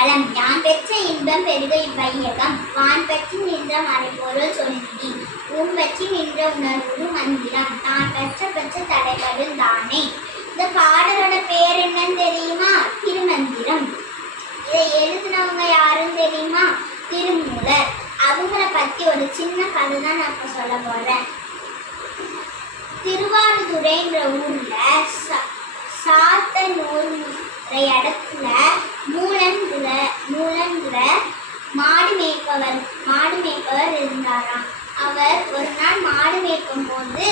திருச்சிற்றம்பலம். யான் பெற்ற இன்பம் பெருக இவ்வையகம் வான் பற்றி நின்ற மறைபொருள் சொல்லிடி உன் பற்றி நின்ற உணர்வு மந்திரம் நான் பெற்ற தடைகளும் தானே. இந்த பாடலோட பேர் என்னன்னு தெரியுமா? திருமந்திரம். இதை எழுதினவங்க யாருன்னு தெரியுமா? திருமூலர். அவங்கள பத்தி ஒரு சின்ன கதை தான் நான் இப்ப சொல்ல போறேன். திருவாரூரைன்ற ஊர்ல சாத்தனூர் இடத்துல மூலங்கிற மாடு மேய்ப்பவர் இருந்தாராம். அவர் ஒரு நாள் மாடு மேய்க்கும் போது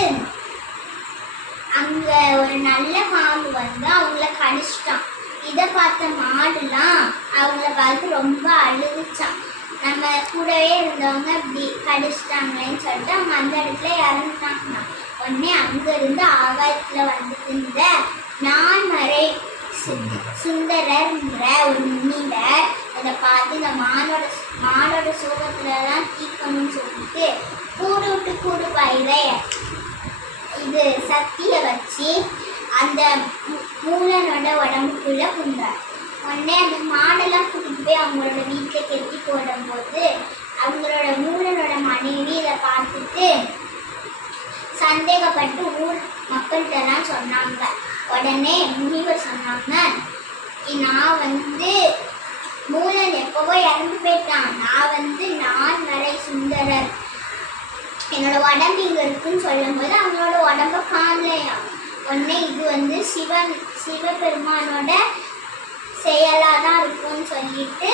அங்க ஒரு நல்ல பாம்பு வந்து அவங்கள கடிச்சிட்டான். இதை பார்த்த மாடுலாம் அவங்கள பார்த்து ரொம்ப அழுதுச்சான். நம்ம கூடவே இருந்தவங்க இப்படி கடிச்சிட்டாங்களேன்னு சொல்லிட்டு அவங்க அந்த இடத்துல இறந்துட்டாங்கன்னா உடனே அங்கிருந்து ஆகாயத்துல வந்துட்டு இருந்த நான்மறை சுந்தரர்ன்ற ஒரு முனிவர் அதை பார்த்து இந்த மாடோட சோகத்துலதான் தீக்கணும்னு சொல்லிட்டு கூடு விட்டு கூடு பயிர இது சக்திய வச்சு அந்த மூலனோட உடம்புக்குள்ள புண்டார். உடனே அந்த மாடெல்லாம் கூட்டிட்டு போய் அவங்களோட வீட்டுல கெட்டி போடும் போது அவங்களோட மூலனோட மனைவி இதை பார்த்துட்டு சந்தேகப்பட்டு ஊர் மக்கள்கிட்டலாம் சொன்னாங்க. உடனே முனிவர் சொன்னாங்க, நான் வந்து மூலன் எப்பவோ இறந்து போயிட்டான், நான் வரை சுந்தரர், என்னோட உடம்பு இங்க இருக்குன்னு சொல்லும் போது அவங்களோட உடம்ப காணலையா. உடனே இது சிவபெருமானோட செயலாதான் இருக்கும்னு சொல்லிட்டு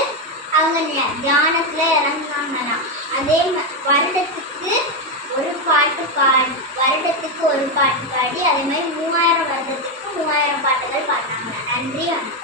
அவங்க தியானத்துல இறங்குனாங்களாம். அதே வருடத்துக்கு ஒரு பாட்டு பாடி அதே மாதிரி 3000 வருடத்துக்கு 3000 பாட்டுகள் பாடினாங்க. நன்றி, வணக்கம்.